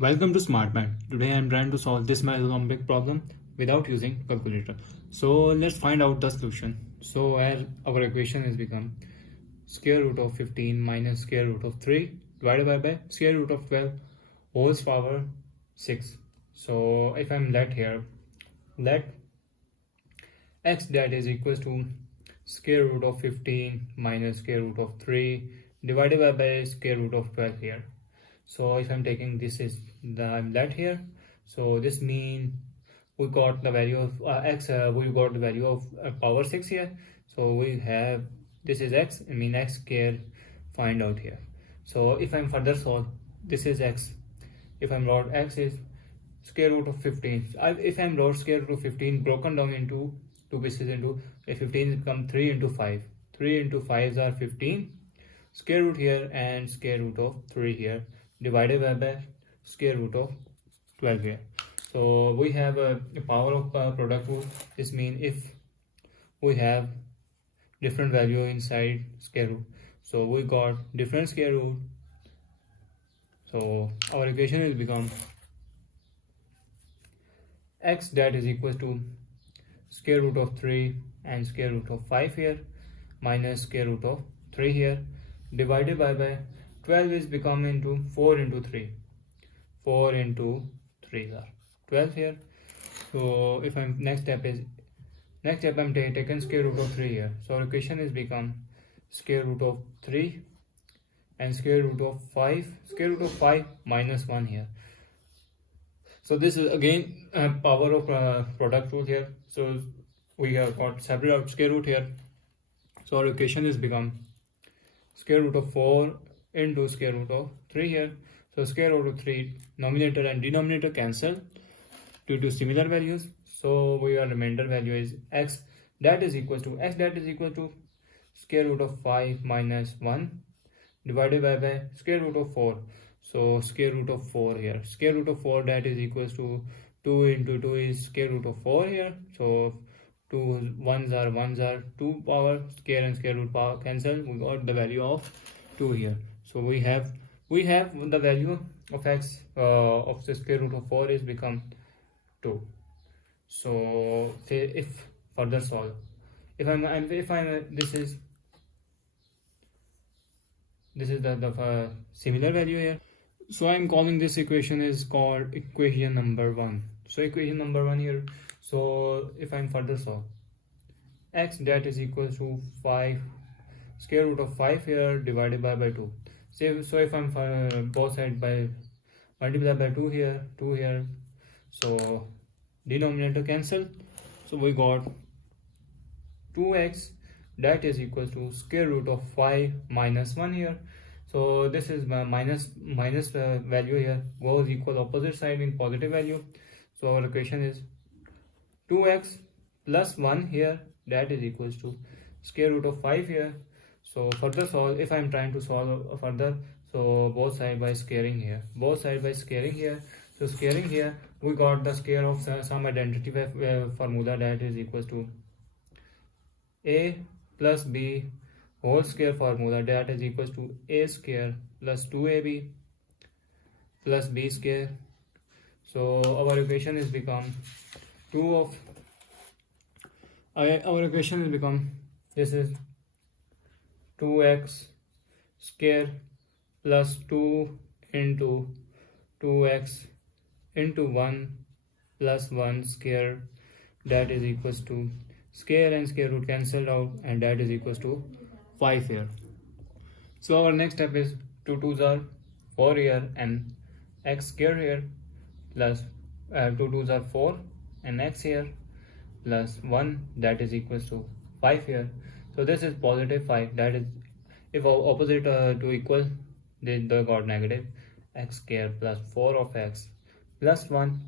Welcome to Smart Math. Today I am trying to solve this mathematical problem without using calculator. So let's find out the solution. So our equation has become square root of 15 minus square root of 3 divided by square root of 12 whole power 6. So if I'm let here, let x that is equals to square root of 15 minus square root of 3 divided by square root of 12 here. So if I'm taking this is the let here, so this means we got the value of x, we got the value of power 6 here. So we have this is x, I mean x square find out here. So if I'm further solve, this is x. If I'm wrote x is square root of 15. If I'm wrote square root of 15 broken down into two pieces into a 15 become 3 into 5. 3 into 5 are 15. Square root here and square root of 3 here divided by square root of 12 here. So we have a power of product rule. This means if we have different value inside square root, so we got different square root. So our equation will become x that is equal to square root of 3 and square root of 5 here minus square root of 3 here divided by 12 is become into 4 into 3. 4 into 3 are 12 here. So if I'm next step I'm taking square root of 3 here. So our equation is become square root of 3 and square root of 5. Square root of 5 minus 1 here. So this is again power of product rule here. So we have got separate out square root here. So our equation is become square root of 4 into square root of 3 here. So square root of 3 numerator and denominator cancel due to similar values. So we have remainder value is x that is equal to square root of 5 minus 1 divided by square root of 4. So square root of 4 here. Square root of 4 that is equals to 2 into 2 is square root of 4 here. So 2 ones are 2 power, square and square root power cancel. We got the value of 2 here. So we have the value of x of the square root of 4 is become 2. So if further solve, if I'm this is the similar value here. So I'm calling this equation is called equation number 1. So equation number 1 here. So if I'm further solve, x that is equal to 5 square root of 5 here divided by 2. So if I'm both side by multiply by 2 here, so denominator cancel. So we got 2x that is equal to square root of 5 minus 1 here. So this is minus value here goes equal opposite side in positive value. So our equation is 2x plus 1 here that is equals to square root of 5 here. So further solve, if I'm trying to solve further, so both side by squaring here, so squaring here we got the square of some identity formula that is equals to a plus b whole square formula that is equals to a square plus 2ab plus b square. So our equation is become this is 2x square plus 2 into 2x into 1 plus 1 square that is equals to square and square root cancelled out and that is equals to 5 here. So our next step is 2 2s are 4 here and x square here plus 2 2s are 4 and x here plus 1 that is equals to 5 here. So this is positive 5, that is if opposite to equal they got negative. X square plus 4 of x plus 1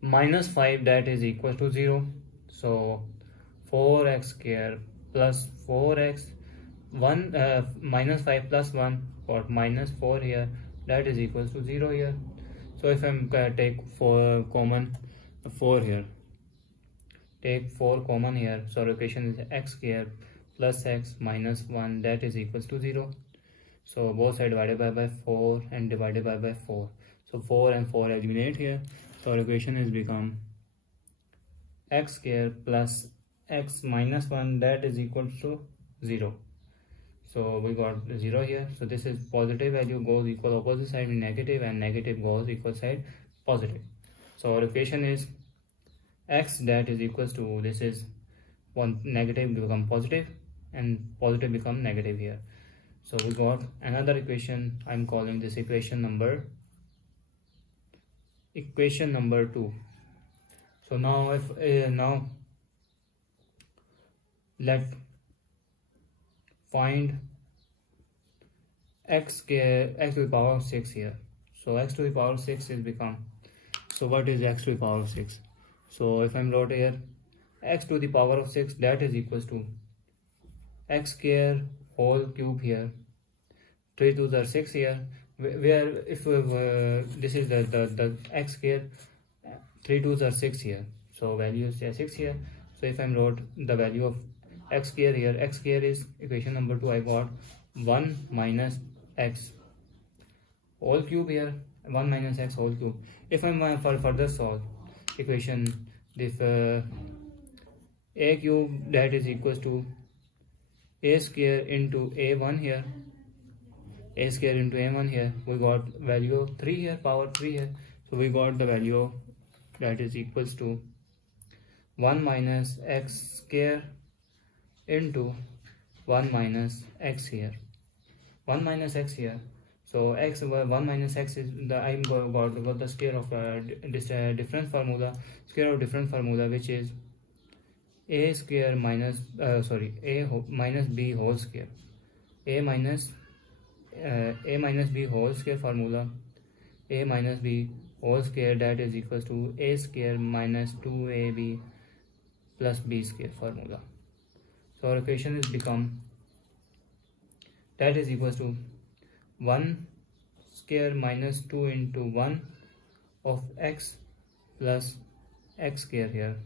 minus 5 that is equal to 0. So 4x square plus 4x 1 minus 5 plus 1 got minus 4 here that is equals to 0 here. So if I'm take 4 common 4 here, take 4 common here, so our equation is x square plus x minus 1 that is equals to 0. So both side divided by 4 and divided by 4. So 4 and 4 eliminate here. So our equation is become x square plus x minus 1, that is equal to 0. So we got 0 here. So this is positive value goes equal opposite side in negative, and negative goes equal side positive. So our equation is x that is equals to, this is one negative become positive and positive become negative here. So we got another equation. I'm calling this equation number 2. So now if now let find x to the power of 6 here. So x to the power of 6 is become, so what is x to the power of 6? So if I'm wrote here x to the power of 6, that is equals to x square whole cube here, 3 2s are 6 here, where if this is the x square, 3 2s are 6 here, so value is 6 here. So if I'm wrote the value of x square here, x square is equation number 2, I got 1 minus x whole cube here, 1 minus x whole cube. If I'm further solve equation, if a cube that is equals to a square into a1 here, a square into a1 here, we got value of 3 here, power 3 here. So we got the value that is equals to 1 minus x square into 1 minus x here, 1 minus x here. So x 1 minus x is the, I'm got the square of this difference formula, square of difference formula, which is a square minus minus b whole square, a minus b whole square formula, a minus b whole square, that is equals to a square minus 2ab plus b square formula. So our equation is become, that is equals to 1 square minus 2 into 1 of x plus x square here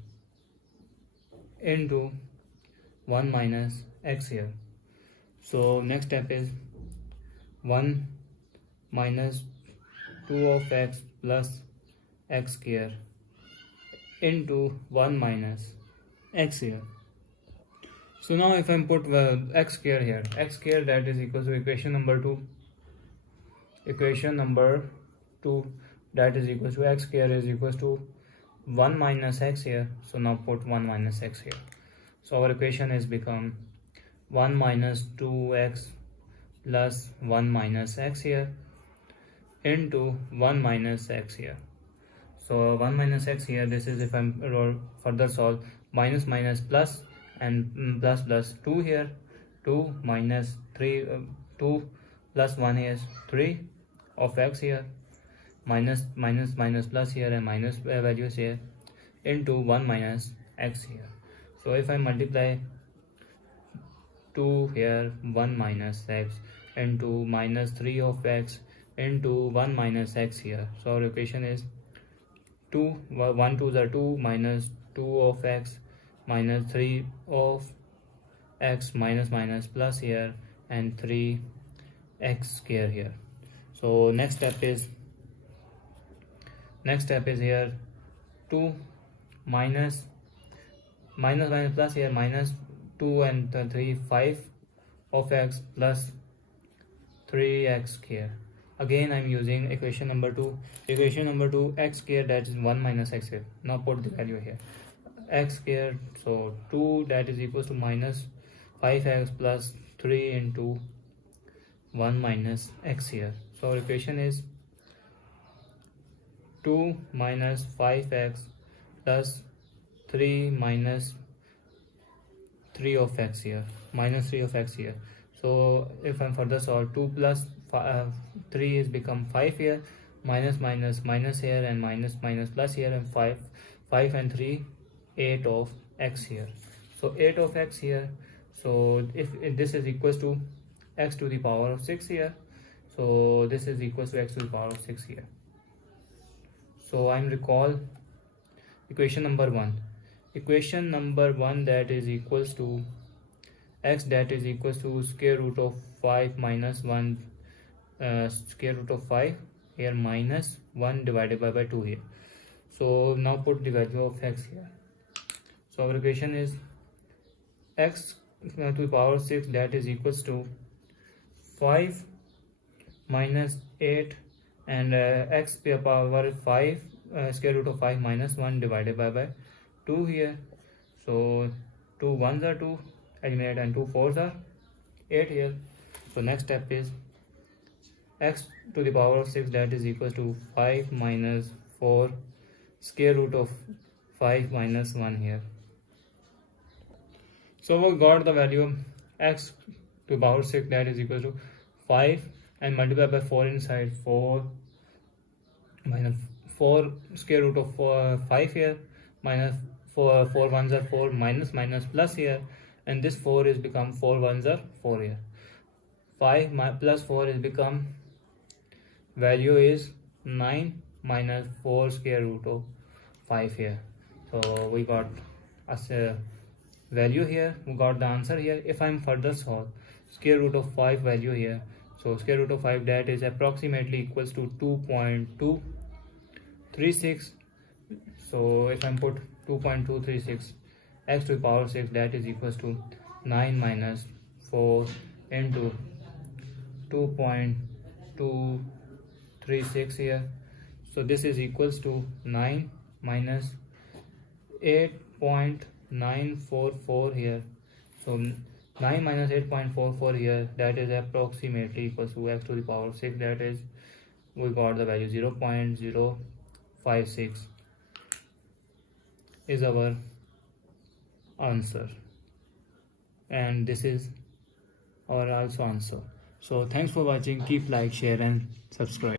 into 1 minus x here. So next step is 1 minus 2 of x plus x square into 1 minus x here. So now if I put x square here, x square that is equal to equation number 2, that is equal to x square is equals to 1 minus x here. So now put 1 minus x here. So our equation is become 1 minus 2x plus 1 minus x here into 1 minus x here. So 1 minus x here, this is, if I'm further solve, minus minus plus and plus plus 2 here, 2 minus 3, 2 plus 1 is 3 of x here, minus minus minus plus here, and minus values here, into 1 minus x here. So if I multiply 2 here, 1 minus x into minus 3 of x into 1 minus x here. So our equation is 2 1 2s are 2 minus 2 of x minus 3 of x minus minus plus here and 3 x square here. So next step is here 2 minus minus plus here, minus 2 and 3 5 of x plus 3x square. Again I'm using equation number 2, x square, that is 1 minus x here. Now put the value here, x square, so 2 that is equals to minus 5x plus 3 into 1 minus x here. So our equation is 2 minus 5x plus 3 minus 3 of x here, minus 3 of x here. So if I'm further solve, 2 plus 3 is become 5 here, minus minus minus here, and minus minus plus here, and 5 and 3 8 of x here. So 8 of x here. So if this is equals to x to the power of 6 here, so this is equals to x to the power of 6 here. So I'm recall equation number 1. Equation number 1, that is equals to x, that is equals to square root of 5 minus 1 square root of 5 here minus 1 divided by 2 here. So now put the value of x here. So our equation is x to the power 6, that is equals to 5 minus 8 and x to the power 5 square root of 5 minus 1 divided by 2 here. So 2 1s are 2, eliminate, and 2 4s are 8 here. So next step is x to the power of 6, that is equals to 5 minus 4 square root of 5 minus 1 here. So we got the value of x to the power 6, that is equals to 5 and multiply by 4 inside, 4 minus 4 square root of 5 here, minus 4 1s are 4, minus plus here, and this 4 is become 4 1s are 4 here. 5 plus 4 is become, value is 9 minus 4 square root of 5 here. So we got a value here, we got the answer here. If I'm further solve square root of 5 value here, so square root of 5, that is approximately equals to 2.236. so if I put 2.236 x to the power 6, that is equals to 9 minus 4 into 2.236 here. So this is equals to 9 minus 8.944 here. So 9 minus 8.44 here, that is approximately equals to x to the power 6, that is we got the value 0.056 is our answer, and this is our also answer. So thanks for watching. Keep like, share and subscribe.